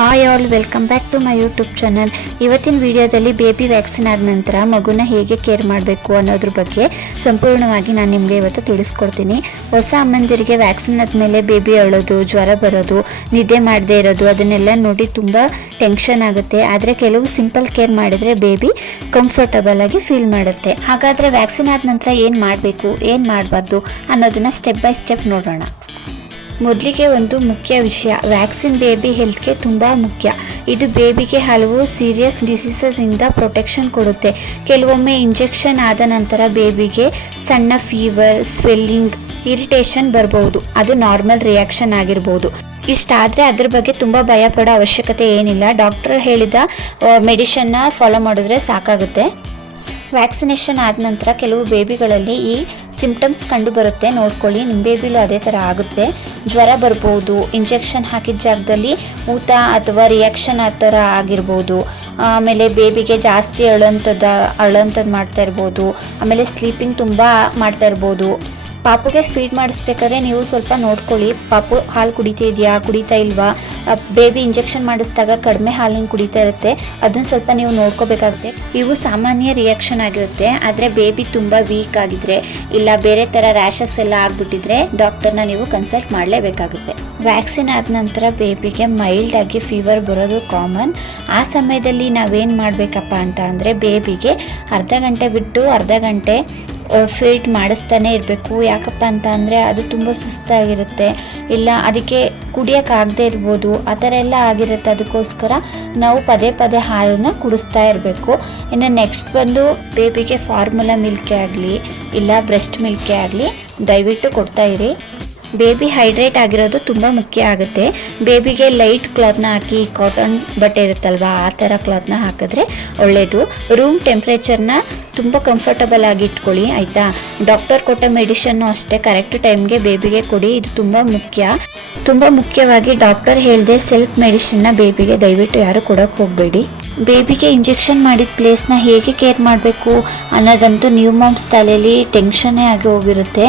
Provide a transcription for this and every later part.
Hi all, welcome back to my YouTube channel. ಇವತ್ತಿನ ವಿಡಿಯೋದಲ್ಲಿ baby vaccine ಆದ ನಂತರ ಮಗುನ ಹೇಗೆ ಕೇರ್ ಮಾಡಬೇಕು ಅನ್ನೋದ್ರ ಬಗ್ಗೆ ಸಂಪೂರ್ಣವಾಗಿ ನಾನು ನಿಮಗೆ ಇವತ್ತು ತಿಳಿಸ್ಕೊಡ್ತೀನಿ. ಹೊಸ ಅಮ್ಮಂದಿರಿಗೆ ವ್ಯಾಕ್ಸಿನ್ ಆದಮೇಲೆ ಬೇಬಿ ಅಳೋದು, ಜ್ವರ ಬರೋದು, ನಿದ್ದೆ ಮಾಡದೇ ಇರೋದು ಅದನ್ನೆಲ್ಲ ನೋಡಿ ತುಂಬ ಟೆನ್ಷನ್ ಆಗುತ್ತೆ. ಆದರೆ ಕೆಲವು ಸಿಂಪಲ್ ಕೇರ್ ಮಾಡಿದರೆ ಬೇಬಿ ಕಂಫರ್ಟಬಲ್ ಆಗಿ ಫೀಲ್ ಮಾಡುತ್ತೆ. ಹಾಗಾದರೆ ವ್ಯಾಕ್ಸಿನ್ ಆದ ನಂತರ ಏನು ಮಾಡಬೇಕು, ಏನು ಮಾಡಬಾರ್ದು ಅನ್ನೋದನ್ನು ಸ್ಟೆಪ್ ಬೈ ಸ್ಟೆಪ್ ನೋಡೋಣ. ಮೊದಲಿಗೆ ಒಂದು ಮುಖ್ಯ ವಿಷಯ, ವ್ಯಾಕ್ಸಿನ್ ಬೇಬಿ ಹೆಲ್ತ್ಗೆ ತುಂಬ ಮುಖ್ಯ. ಇದು ಬೇಬಿಗೆ ಹಲವು ಸೀರಿಯಸ್ ಡಿಸೀಸಸ್ಸಿಂದ ಪ್ರೊಟೆಕ್ಷನ್ ಕೊಡುತ್ತೆ. ಕೆಲವೊಮ್ಮೆ ಇಂಜೆಕ್ಷನ್ ಆದ ನಂತರ ಬೇಬಿಗೆ ಸಣ್ಣ ಫೀವರ್, ಸ್ವೆಲ್ಲಿಂಗ್, ಇರಿಟೇಷನ್ ಬರ್ಬೋದು. ಅದು ನಾರ್ಮಲ್ ರಿಯಾಕ್ಷನ್ ಆಗಿರ್ಬೋದು. ಇಷ್ಟಾದರೆ ಅದ್ರ ಬಗ್ಗೆ ತುಂಬ ಭಯ ಪಡೋ ಅವಶ್ಯಕತೆ ಏನಿಲ್ಲ. ಡಾಕ್ಟರ್ ಹೇಳಿದ ಮೆಡಿಷನ್ನ ಫಾಲೋ ಮಾಡಿದ್ರೆ ಸಾಕಾಗುತ್ತೆ. ವ್ಯಾಕ್ಸಿನೇಷನ್ ಆದ ನಂತರ ಕೆಲವು ಬೇಬಿಗಳಲ್ಲಿ ಈ ಸಿಂಪ್ಟಮ್ಸ್ ಕಂಡು ಬರುತ್ತೆ, ನೋಡ್ಕೊಳ್ಳಿ. ನಿಮ್ಮ ಬೇಬಿಲೂ ಅದೇ ಥರ ಆಗುತ್ತೆ. ಜ್ವರ ಬರ್ಬೋದು, ಇಂಜೆಕ್ಷನ್ ಹಾಕಿದ ಜಾಗದಲ್ಲಿ ಊತ ಅಥವಾ ರಿಯಾಕ್ಷನ್ ಆ ಥರ ಆಗಿರ್ಬೋದು. ಆಮೇಲೆ ಬೇಬಿಗೆ ಜಾಸ್ತಿ ಅಳೋಂಥದ್ದು ಮಾಡ್ತಾ ಇರ್ಬೋದು. ಆಮೇಲೆ ಸ್ಲೀಪಿಂಗ್ ತುಂಬ ಮಾಡ್ತಾ ಇರ್ಬೋದು. ಪಾಪುಗೆ ಫೀಡ್ ಮಾಡಿಸ್ಬೇಕಾದ್ರೆ ನೀವು ಸ್ವಲ್ಪ ನೋಡ್ಕೊಳ್ಳಿ, ಪಾಪು ಹಾಲು ಕುಡಿತಾ ಇಲ್ವಾ. ಬೇಬಿ ಇಂಜೆಕ್ಷನ್ ಮಾಡಿಸಿದಾಗ ಕಡಿಮೆ ಹಾಲಿನ ಕುಡಿತಾ ಇರುತ್ತೆ, ಅದನ್ನು ಸ್ವಲ್ಪ ನೀವು ನೋಡ್ಕೋಬೇಕಾಗುತ್ತೆ. ಇವು ಸಾಮಾನ್ಯ ರಿಯಾಕ್ಷನ್ ಆಗಿರುತ್ತೆ. ಆದರೆ ಬೇಬಿ ತುಂಬ ವೀಕ್ ಆಗಿದ್ರೆ ಇಲ್ಲ ಬೇರೆ ಥರ ರ್ಯಾಷಸ್ ಎಲ್ಲ ಆಗಿಬಿಟ್ಟಿದ್ರೆ ಡಾಕ್ಟರ್ನ ನೀವು ಕನ್ಸಲ್ಟ್ ಮಾಡಲೇಬೇಕಾಗುತ್ತೆ. ವ್ಯಾಕ್ಸಿನ್ ಆದ ನಂತರ ಬೇಬಿಗೆ ಮೈಲ್ಡ್ ಆಗಿ ಫೀವರ್ ಬರೋದು ಕಾಮನ್. ಆ ಸಮಯದಲ್ಲಿ ನಾವೇನು ಮಾಡಬೇಕಪ್ಪ ಅಂತ ಅಂದರೆ ಬೇಬಿಗೆ ಅರ್ಧ ಗಂಟೆ ಬಿಟ್ಟು ಅರ್ಧ ಗಂಟೆ ಫೀಡ್ ಮಾಡಿಸ್ತಾನೆ ಇರಬೇಕು. ಯಾಕಪ್ಪ ಅಂತ ಅಂದರೆ ಅದು ತುಂಬ ಸುಸ್ತಾಗಿರುತ್ತೆ, ಇಲ್ಲ ಅದಕ್ಕೆ ಕುಡಿಯೋಕ್ಕಾಗದೇ ಇರ್ಬೋದು, ಆ ಥರ ಎಲ್ಲ ಆಗಿರುತ್ತೆ. ಅದಕ್ಕೋಸ್ಕರ ನಾವು ಪದೇ ಪದೇ ಹಾಲನ್ನು ಕುಡಿಸ್ತಾ ಇರಬೇಕು. ಇನ್ನು ನೆಕ್ಸ್ಟ್ ಬಂದು ಬೇಬಿಗೆ ಫಾರ್ಮುಲಾ ಮಿಲ್ಕೇ ಆಗಲಿ ಇಲ್ಲ ಬ್ರೆಸ್ಟ್ ಮಿಲ್ಕೇ ಆಗಲಿ ದಯವಿಟ್ಟು ಕೊಡ್ತಾ ಇರಿ. ಬೇಬಿ ಹೈಡ್ರೇಟ್ ಆಗಿರೋದು ತುಂಬ ಮುಖ್ಯ ಆಗುತ್ತೆ. ಬೇಬಿಗೆ ಲೈಟ್ ಕ್ಲಾತ್ನ ಹಾಕಿ, ಕಾಟನ್ ಬಟ್ಟೆ ಇರುತ್ತಲ್ವ ಆ ಥರ ಕ್ಲಾತ್ನ ಹಾಕಿದ್ರೆ ಒಳ್ಳೆಯದು. ರೂಮ್ ಟೆಂಪ್ರೇಚರ್ನ ತುಂಬ ಕಂಫರ್ಟಬಲ್ ಆಗಿ ಇಟ್ಕೊಳ್ಳಿ, ಆಯಿತಾ. ಡಾಕ್ಟರ್ ಕೊಟ್ಟ ಮೆಡಿಷನ್ನು ಅಷ್ಟೇ ಕರೆಕ್ಟ್ ಟೈಮ್ಗೆ ಬೇಬಿಗೆ ಕೊಡಿ, ಇದು ತುಂಬ ಮುಖ್ಯ. ತುಂಬ ಮುಖ್ಯವಾಗಿ ಡಾಕ್ಟರ್ ಹೇಳಿದೆ ಸೆಲ್ಫ್ ಮೆಡಿಷನ್ನ ಬೇಬಿಗೆ ದಯವಿಟ್ಟು ಯಾರು ಕೊಡೋಕ್ಕೆ ಹೋಗಬೇಡಿ. ಬೇಬಿಗೆ ಇಂಜೆಕ್ಷನ್ ಮಾಡಿದ ಪ್ಲೇಸ್ನ ಹೇಗೆ ಕೇರ್ ಮಾಡಬೇಕು ಅನ್ನೋದಂತೂ ನ್ಯೂ ಮಾಮ್ಸ್ ತಲೆಯಲ್ಲಿ ಟೆನ್ಷನ್ನೇ ಆಗಿ ಹೋಗಿರುತ್ತೆ.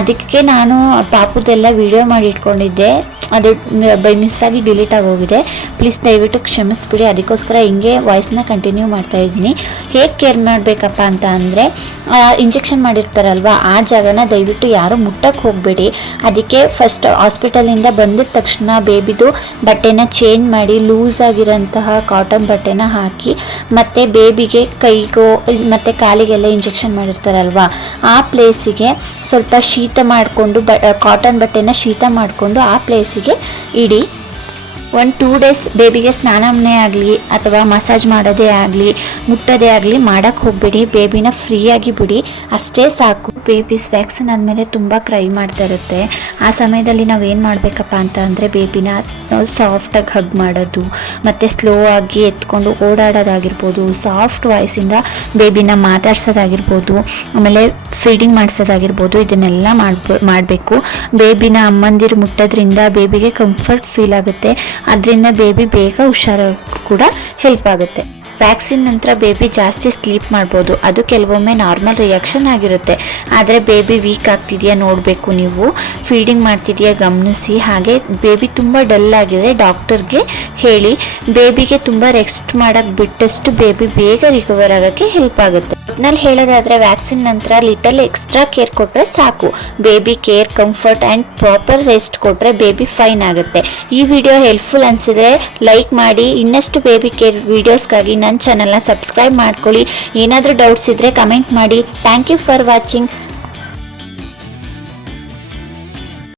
ಅದಕ್ಕೆ ನಾನು ಪಾಪುದೆಲ್ಲ ವಿಡಿಯೋ ಮಾಡಿ ಇಟ್ಕೊಂಡಿದ್ದೆ, ಅದು ಬೈ ಮಿಸ್ಸಾಗಿ ಡಿಲೀಟ್ ಆಗೋಗಿದೆ. ಪ್ಲೀಸ್ ದಯವಿಟ್ಟು ಕ್ಷಮಿಸ್ಬಿಡಿ. ಅದಕ್ಕೋಸ್ಕರ ಹಿಂಗೆ ವಾಯ್ಸ್ನ ಕಂಟಿನ್ಯೂ ಮಾಡ್ತಾಯಿದ್ದೀನಿ. ಹೇಗೆ ಕೇರ್ ಮಾಡಬೇಕಪ್ಪ ಅಂತ ಅಂದರೆ ಇಂಜೆಕ್ಷನ್ ಮಾಡಿರ್ತಾರಲ್ವ ಆ ಜಾಗನ ದಯವಿಟ್ಟು ಯಾರು ಮುಟ್ಟಕ್ಕೆ ಹೋಗಬೇಡಿ. ಅದಕ್ಕೆ ಫಸ್ಟ್ ಹಾಸ್ಪಿಟಲಿಂದ ಬಂದ ತಕ್ಷಣ ಬೇಬಿದು ಬಟ್ಟೆನ ಚೇಂಜ್ ಮಾಡಿ ಲೂಸ್ ಆಗಿರೋಂತಹ ಕಾಟನ್ ಬಟ್ಟೆನ ಹಾಕಿ, ಮತ್ತು ಬೇಬಿಗೆ ಕೈಗೋ ಮತ್ತು ಕಾಲಿಗೆಲ್ಲ ಇಂಜೆಕ್ಷನ್ ಮಾಡಿರ್ತಾರಲ್ವ ಆ ಪ್ಲೇಸಿಗೆ ಸ್ವಲ್ಪ ಶೀತ ಮಾಡಿಕೊಂಡು ಕಾಟನ್ ಬಟ್ಟೆನ ಶೀತ ಮಾಡಿಕೊಂಡು ಆ ಪ್ಲೇಸಿಗೆ ಇಡಿ. 1-2 ಡೇಸ್ ಬೇಬಿಗೆ ಸ್ನಾನನೇ ಆಗಲಿ ಅಥವಾ ಮಸಾಜ್ ಮಾಡೋದೇ ಆಗಲಿ ಮುಟ್ಟೋದೇ ಆಗಲಿ ಮಾಡೋಕ್ಕೆ ಹೋಗಬೇಡಿ. ಬೇಬಿನ ಫ್ರೀಯಾಗಿ ಬಿಡಿ, ಅಷ್ಟೇ ಸಾಕು. ಬೇಬೀಸ್ ವ್ಯಾಕ್ಸಿನ್ ಆದಮೇಲೆ ತುಂಬ ಕ್ರೈ ಮಾಡ್ತಾ ಇರುತ್ತೆ. ಆ ಸಮಯದಲ್ಲಿ ನಾವೇನು ಮಾಡಬೇಕಪ್ಪ ಅಂತ ಅಂದರೆ ಬೇಬಿನ ಸಾಫ್ಟಾಗಿ ಹಗ್ ಮಾಡೋದು, ಮತ್ತು ಸ್ಲೋ ಆಗಿ ಎತ್ಕೊಂಡು ಓಡಾಡೋದಾಗಿರ್ಬೋದು, ಸಾಫ್ಟ್ ವಾಯ್ಸಿಂದ ಬೇಬಿನ ಮಾತಾಡ್ಸೋದಾಗಿರ್ಬೋದು, ಆಮೇಲೆ ಫೀಡಿಂಗ್ ಮಾಡಿಸೋದಾಗಿರ್ಬೋದು, ಇದನ್ನೆಲ್ಲ ಮಾಡಬೇಕು. ಬೇಬಿನ ಅಮ್ಮಂದಿರು ಮುಟ್ಟೋದ್ರಿಂದ ಬೇಬಿಗೆ ಕಂಫರ್ಟ್ ಫೀಲ್ ಆಗುತ್ತೆ. ಅದರಿಂದ ಬೇಬಿ ಬೇಗ ಹುಷಾರಾಗಿ ಕೂಡ ಹೆಲ್ಪ್ ಆಗುತ್ತೆ. ವ್ಯಾಕ್ಸಿನ್ ನಂತರ ಬೇಬಿ ಜಾಸ್ತಿ ಸ್ಲೀಪ್ ಮಾಡ್ಬೋದು, ಅದು ಕೆಲವೊಮ್ಮೆ ನಾರ್ಮಲ್ ರಿಯಾಕ್ಷನ್ ಆಗಿರುತ್ತೆ. ಆದರೆ ಬೇಬಿ ವೀಕ್ ಆಗ್ತಿದೆಯಾ ನೋಡಬೇಕು, ನೀವು ಫೀಡಿಂಗ್ ಮಾಡ್ತಿದೆಯಾ ಗಮನಿಸಿ. ಹಾಗೆ ಬೇಬಿ ತುಂಬ ಡಲ್ ಆಗಿದ್ರೆ ಡಾಕ್ಟರ್ಗೆ ಹೇಳಿ. ಬೇಬಿಗೆ ತುಂಬ ರೆಸ್ಟ್ ಮಾಡೋಕ್ಕೆ ಬಿಟ್ಟಷ್ಟು ಬೇಬಿ ಬೇಗ ರಿಕವರ್ ಆಗೋಕ್ಕೆ ಹೆಲ್ಪ್ ಆಗುತ್ತೆ. ಒಟ್ನಲ್ಲಿ ಹೇಳೋದಾದರೆ ವ್ಯಾಕ್ಸಿನ್ ನಂತರ ಲಿಟಲ್ ಎಕ್ಸ್ಟ್ರಾ ಕೇರ್ ಕೊಟ್ಟರೆ ಸಾಕು. Baby care, comfort and proper rest ಕೊಟ್ಟರೆ ಬೇಬಿ ಫೈನ್ ಆಗುತ್ತೆ. ಈ ವಿಡಿಯೋ ಹೆಲ್ಪ್ಫುಲ್ ಅನಿಸಿದ್ರೆ ಲೈಕ್ ಮಾಡಿ. ಇನ್ನಷ್ಟು ಬೇಬಿ ಕೇರ್ ವೀಡಿಯೋಸ್ಗಾಗಿ ನನ್ನ ಚಾನಲ್ನ ಸಬ್ಸ್ಕ್ರೈಬ್ ಮಾಡ್ಕೊಳ್ಳಿ. ಏನಾದರೂ ಡೌಟ್ಸ್ ಇದ್ದರೆ ಕಮೆಂಟ್ ಮಾಡಿ. Thank you for watching.